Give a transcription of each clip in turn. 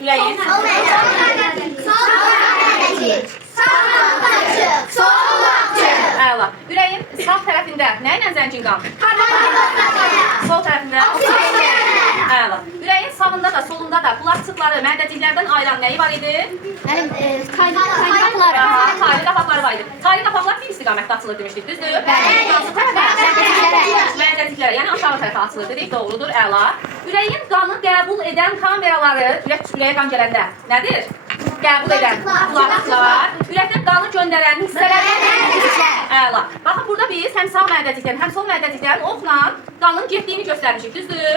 Üləyin. Sol mədəci. Sol açıq. Əla. Üləyin sağ tərəfində nə ilə zəncin qan? Sol tərəfində? Əla. Üləyin sağında da, solunda da qulaqçıqları, mədəciklərdən ayıran nəyi var idi? Kaydı qapıları. Taylı qapaqları var idi. Taylı qapaqlar bir istiqamətdə açılır demişdik, düzdür? Hansı tərəfə? Mədəciklərə, yəni aşağı tərəfə açılır dedik, doğrudur, əla. Üləyin qanı qəbul edən kameraları, ürəyə qan gələndə nədir? Qəbul edən qulaqçıqlar, ürəkdən qanı göndərən hissələr. Əla. Baxın, burada biz həm sağ mədəcikdən, həm sol mədəcikdən oxla qanın getdiyini göstərmişik, düzdür?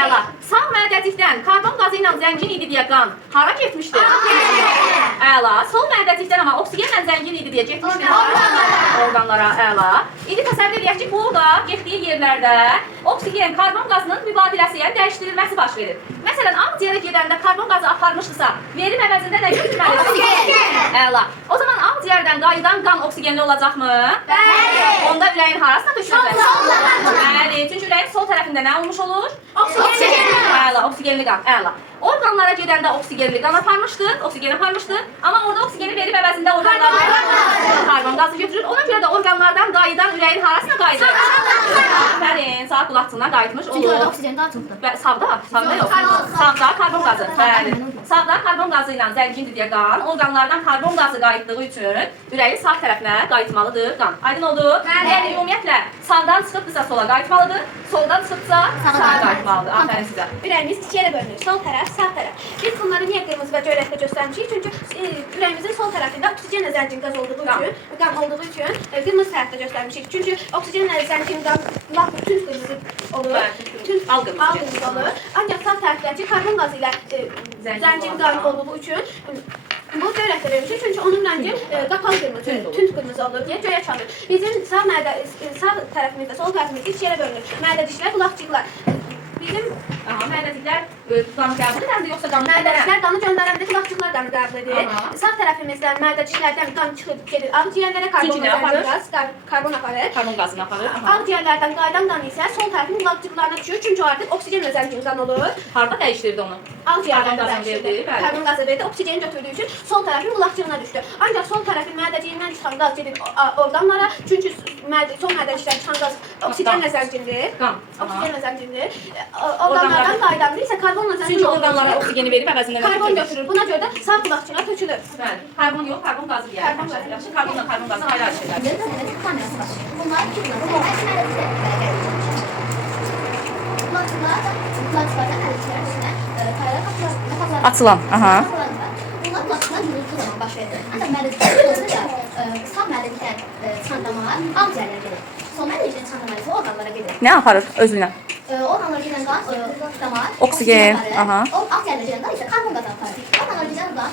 Əla. Sağ mədəcikdən karbon qazı ilə zəngin idi deyə qan hara getmişdir? Əla. Sol mədəcikdən amma oksigenlə zəngin idi deyə getmişdir. Orqanlara. Əla. İndi təsəvvür edək ki, burada getdiyi yerlərdə oksigen, karbon qazının mübadiləsi, yəni dəyişdirilməsi baş verir. Məsələn, ağciyərə gedəndə karbon qazı aparmışdırsa, verim əvəzində nə götürməlidir? Oksigen. Əla. O zaman ağciyərdən qayıdan qan oksigenli olacaqmı? Bəli. Onda üləyin harasına düşəcək? Bəli. Çünki üləyin sol tərəfində nə olmuş olur? Oksigenli. Əla, oksigenli qan. Əla. Orqanlara gedəndə oksigenli qan aparmışdır, oksigen aparmışdır. Amma orada oksigeni verib əvəzində orqanlara karbon qazı götürür. Ona görə də orqanlardan qayıdan üləyin harasına qayıdır? Aferin, sağ qulaqçığına qayıtmış olur. Çünki orada oksigen daha çoxdur. Sağda yox. Sağda karbon qazı. Bəli. Sağda karbon qazı ilə zəngindir deyə qan, orqanlardan karbon qazı qayıtdığı üçün ürəyin sağ tərəfinə qayıtmalıdır qan. Aydın oldu? Yəni ümumiyyətlə sağdan çıxıbdırsa sola qayıtmalıdır, soldan çıxıbsa sağa qayıtmalıdır. Aferin sizə. Ürəyimiz ikiyə də bölünür. Sol tərəf, sağ tərəf. Biz bunları niyə qırmızı və göy rəngdə göstərmişik? Çünki ürəyimizin sol tərəfində oksigenlə zəngin qaz olduğu üçün, qırmızı tərəfdə göstərmişik. Çünki oksigenlə zəngin qaz tünd qırmızı olur. Al qırmızı olur. Ancaq sağ tərəfdəki karbon qazı ilə zəngin qaz olduğu üçün bu göy rəngdə vermişik. Çünki onun rəngi qapalı qırmızı, tünd qırmızı olur deyə göyə çalır. Bizim sağ tərəfimizdə, sol tərəfimizdə iki yerə bölünür. Mədədiklər, qulaqçıqlar. Bizim mədədiklər qanı qəbul edəndə yoxsa qanı mədədiklər qanı göndərəndə qulaqçıqlar qanı qəbul edir. Sağ tərəfimizdən mədədiklərdən qan çıxıb gedir ağciyərlərə, karbon aparır. Karbon qazını aparır. Ağciyərlərdən qayıdan qan isə sol tərəfin qulaqçıqlarına düşür. Çünki o artıq oksigenlə zəngin qan olur. Harda dəyişdirdi onu? Ağciyərlərdə dəyişdirdi. Karbon qazı verdi, oksijeni götürdüyü üçün sol tərəfin qulaqçığına düşdü. Ancaq sol tərəfin mədəciyindən çıxan qaz gedir orqanlara. Çünki sol mədədikdən çıxan qaz oksigenlə zəngindir. Oksigenlə zəngindir. Orqanlardan qaydanda isə karbonla zəngin olur. Çünki orqanlara oksigeni verib əvəzində karbon götürür. Buna görə də sağ qulaqçığa tökülür. Bəli. Karbon yox, karbon qazı deyək. Karbon qazı. Yaxşı, karbonla karbon qazı ayrı şeylər. Bunlar iki Açılan, aha. Bunlar qulaqçıqlar yürüdüyü zaman baş verir. Ancaq mədədiklər olunca sağ mədədiklər çandama ağciyərlərə gedir. Sol mədədiklər çandama isə orqanlara gedir. Nə aparır özünə? Orqanlara gedən qan damar, Oksigen, aha. Ağciyərlərə gedən qan isə karbon qazı aparır. Orqanlara gedən qan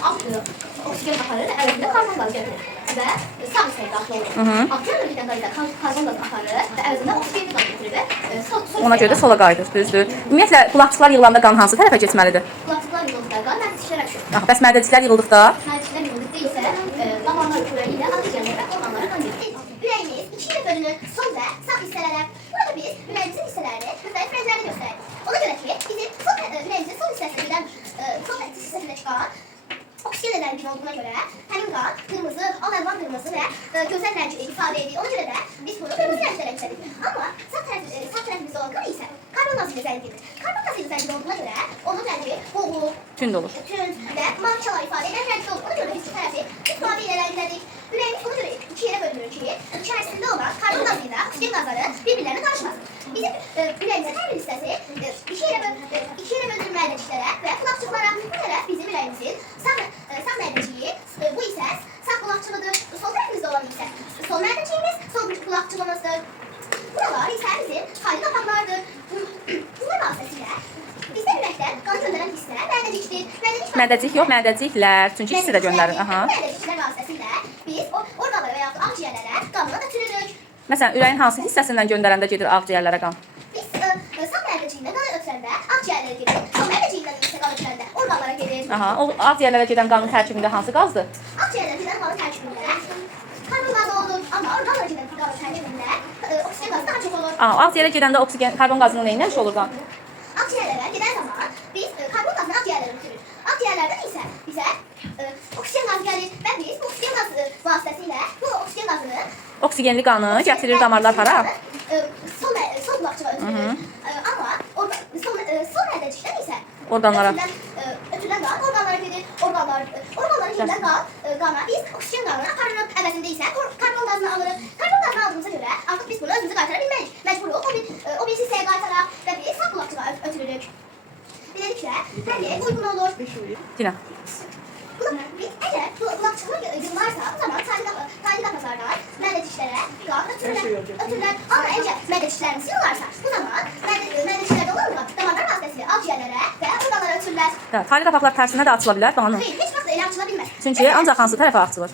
oksigen aparır, əvəzində karbon qazı götürür və sağ hissəyə daxil olur. Ağciyərlərə gedən qan isə karbon qazı aparır və əvəzində oksigen qazı götürür. Ona görə də sola qayıdır, düzdür. Ümumiyyətlə qulaqçıqlar yığılanda qan hansı tərəfə keçməlidir? Qulaqçıqlar yığıldıqda qan mədədiklərə düşür. Bəs mədədiklər yığıldıqda? Mədədiklər yığıldıqda isə damarlar kürəyi ilə ağciyərlərə və orqanlara qan gedir. Ürəyimiz ikiyə bölünür, sol və sağ hissələrə. Burada biz ürəyimizin hissələrini müxtəlif rənglərdə göstəririk. Ona görə ki, bizim ürəyimizin sol hissəsindən sol hissəsində çıxan oksigen zəngin olduğuna görə həmin qan qırmızı, al-əlvan qırmızı və gözəl rəngi ifadə edir. Ona görə də biz bunu qırmızı rəngdə rənglədik. Amma sağ tərəfimizdə olan qan isə karbon qazı ilə zəngindir. Karbon qazı ilə zəngin olduğuna görə onun rəngi boğuq, Tünd olur. tünd və mavi çalar ifadə edən rəngdə olur. Ona görə də biz bu tərəfi ifadə ilə rənglədik. Ürəyimiz ona görə iki yerə bölünür ki, içərisində olan karbon qazı ilə oksigen qazları bir-birlərinə qarışmasın. Bizim ürəyimizin hər bir hissəsi iki yerə bölünür mədədiklərə və qulaqçıqlara. Bu tərəf bizim ürəyimizin sağ mədəciyi, bu isə sağ qulaqçığıdır. Sol tərəfimizdə olan isə sol mədəciyimiz, sol qulaqçığımızdır. Buralar isə bizim xali qapaqlardır. Bunlar vasitəsilə bizdə ürəkdən qan göndərən hissələr mədəcikdir. Mədəcik yox, mədəciklər. Çünki ikisi də göndərir. Mədəciklər vasitəsilə biz orqanlara və yaxud ağciyərlərə qanını ötürürük. Məsələn, ürəyin hansı hissəsindən göndərəndə gedir ağciyərlərə qan? Biz sağ mədəciyindən qanı ötürəndə ağciyərlərə gedir. Sol mədəciyindən isə qanı ötürəndə orqanlara gedir. O ağciyərlərə gedən qanın tərkibində hansı qazdır? Ağciyərlərə gedən qanın tərkibində karbon qazı olur, amma orqanlara gedən qanın tərkibində oksigen qazı daha çox olur. Ağciyərə gedəndə oksigen, karbon qazının neyinə iş olur qan? Ağciyərlərə gedən zaman biz karbon qazını ağciyərlərə ötürürük. Oksigenli qanı gətirir damarlar hara? Sol qulaqçığa ötürülür. Amma sol məddəcikdən isə Orqanlara. ötürülən qan orqanlara gedir. Orqanların içindən qana biz oksigen qanını aparırıq. Əvəzində isə karbon qazını alırıq. Karbon qazını aldığımıza görə artıq biz bunu özümüzə qaytara bilmərik. Məcburuq o bir hissəyə qaytaraq və biz sağ qulaqçığa ötürürük. Beləliklə, hər yer uyğun olur. Dinə. Əgər qulaqçığı yığılarsa, o zaman taylı qapazlardan məddəciklərə qan ötürülər. Amma əgər məddəciklərimiz yığılarsa, bu zaman məddəciklərdə olan qan damarlar vasitəsilə akciğərlərə və orqanlara ötürülər. Taylı qapaqlar tərsinə də açıla bilər qanı. Xeyr, heç vaxt elə açıla bilməz. Çünki ancaq hansı tərəfə açılır?